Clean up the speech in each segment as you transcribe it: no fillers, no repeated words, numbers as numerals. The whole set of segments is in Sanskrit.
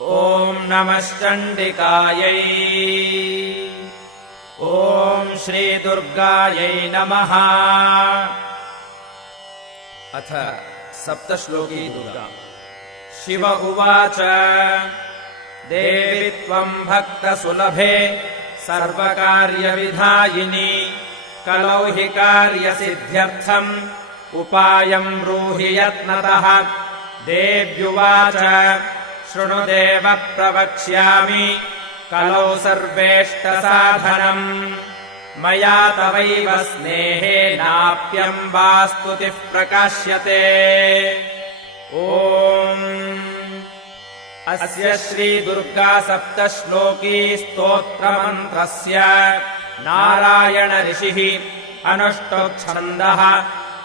ॐ नमश्चण्डिकायै। ॐ श्रीदुर्गायै नमः। अथ सप्तश्लोकी दुर्गा। शिव उवाच देवि त्वम् भक्तसुलभे सर्वकार्यविधायिनी कलौ हि कार्यसिद्ध्यर्थम् उपायम् ब्रूहि यत्नतः। देव्युवाच शृणुदेव प्रवक्ष्यामि कलौ सर्वेष्टसाधनम् मया तवैव स्नेहेनाप्यम् वा स्तुतिः प्रकाश्यते। ॐ अस्य श्रीदुर्गा सप्तश्लोकी स्तोत्रमन्त्रस्य नारायण ऋषिः अनुष्टुप्छन्दः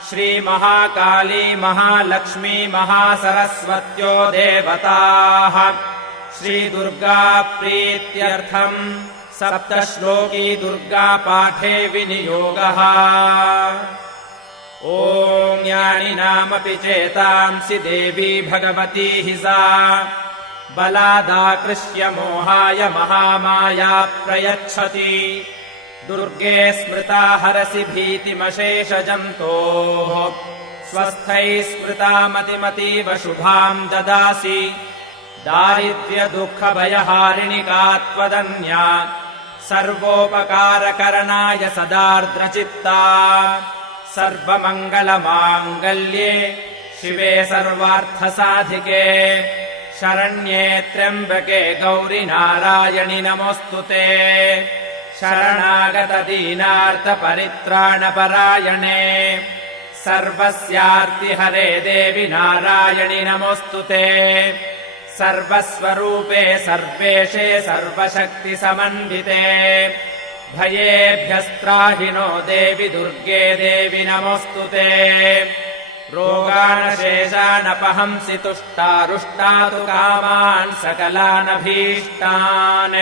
श्रीमहाकाली महालक्ष्मी महासरस्वत्यो देवताः श्रीदुर्गा प्रीत्यर्थम् सप्तश्लोकी दुर्गापाठे विनियोगः। ॐ ज्ञानिनामपि चेतांसि देवी भगवती हि सा बलादाकृष्य मोहाय महामाया प्रयच्छति। दुर्गे स्मृता हरसि भीतिमशेषजन्तोः स्वस्थैः स्मृता मतिमतीव शुभाम् ददासि। दारिद्र्यदुःखभयहारिणिका त्वदन्या सर्वोपकारकरणाय सदार्द्रचित्ता। सर्वमङ्गलमाङ्गल्ये शिवे सर्वार्थसाधिके शरण्ये त्र्यम्बके गौरि नारायणि नमोऽस्तुते। शरणागतदीनार्तपरित्राणपरायणे सर्वस्यार्तिहरे देवि नारायणि नमोऽस्तुते। सर्वस्वरूपे सर्वेशे सर्वशक्तिसमन्विते भयेभ्यस्त्राहिनो देवि दुर्गे देवि नमोऽस्तुते। रोगानशेषानपहंसि तुष्टारुष्टातु कामान् सकलानभीष्टान्।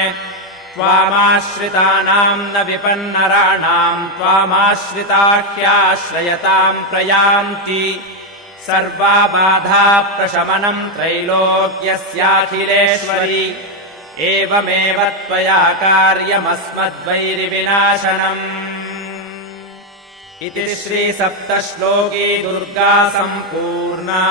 त्वामाश्रितानाम् न विपन्नराणाम् त्वामाश्रिता ह्याश्रयताम् प्रयान्ति। सर्वाबाधा प्रशमनम् त्रैलोक्यस्याखिलेश्वरि एवमेव त्वया कार्यमस्मद्वैरिविनाशनम्। इति श्रीसप्तश्लोकी दुर्गा सम्पूर्णा।